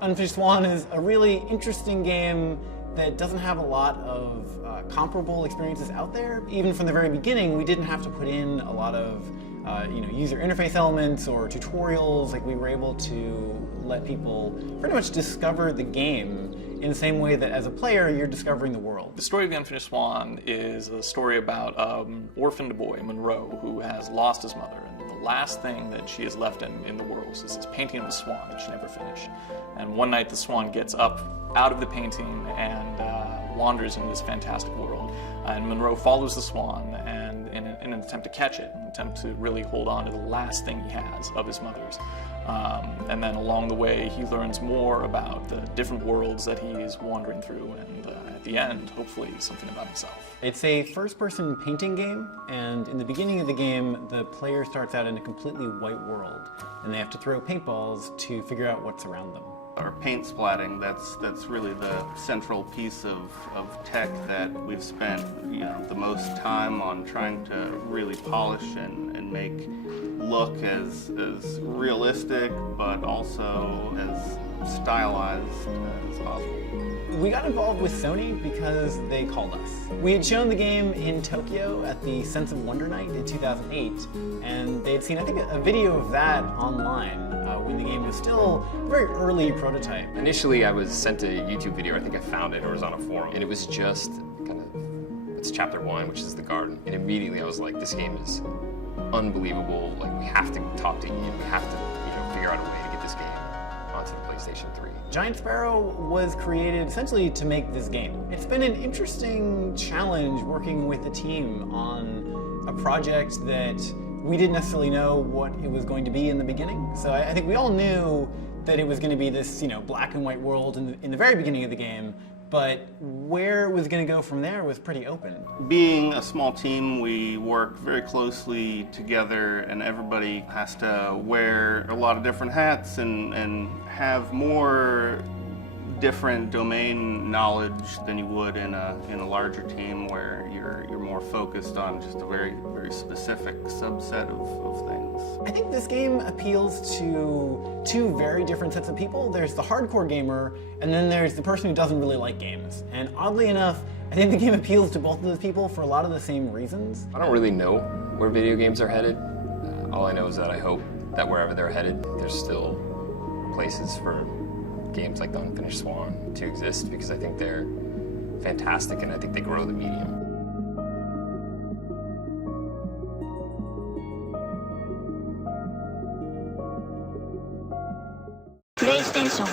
Unfinished Swan is a really interesting game that doesn't have a lot of comparable experiences out there. Even from the very beginning, we didn't have to put in a lot of user interface elements or tutorials. Like, we were able to let people pretty much discover the game in the same way that as a player, you're discovering the world. The story of The Unfinished Swan is a story about an orphaned boy, Monroe, who has lost his mother. And the last thing that she has left in the world is this painting of a swan that she never finished. And one night the swan gets up out of the painting and wanders into this fantastic world. And Monroe follows the swan and in an attempt to catch it, an attempt to really hold on to the last thing he has of his mother's. And then along the way, he learns more about the different worlds that he is wandering through, and at the end, hopefully, something about himself. It's a first-person painting game, and in the beginning of the game, the player starts out in a completely white world, and they have to throw paintballs to figure out what's around them. Our paint splatting, that's really the central piece of tech that we've spent the most time on trying to really polish and make look as realistic, but also as stylized as possible. We got involved with Sony because they called us. We had shown the game in Tokyo at the Sense of Wonder Night in 2008, and they had seen, I think, a video of that online when the game was still a very early prototype. Initially, I was sent a YouTube video. I think I found it or was on a forum, and it was just kind of, it's chapter 1, which is the garden, and immediately I was like, this game is unbelievable. Like, we have to talk to Ian. We have to, figure out a way to get this game onto the PlayStation 3. Giant Sparrow was created essentially to make this game. It's been an interesting challenge working with the team on a project that we didn't necessarily know what it was going to be in the beginning. So I think we all knew that it was going to be this, black and white world in the very beginning of the game, but where it was going to go from there was pretty open. Being a small team, we work very closely together, and everybody has to wear a lot of different hats and have more different domain knowledge than you would in a larger team where you're more focused on just a very specific subset of things. I think this game appeals to two very different sets of people. There's the hardcore gamer, and then there's the person who doesn't really like games. And oddly enough, I think the game appeals to both of those people for a lot of the same reasons. I don't really know where video games are headed. All I know is that I hope that wherever they're headed, there's still places for games like The Unfinished Swan to exist, because I think they're fantastic and I think they grow the medium. PlayStation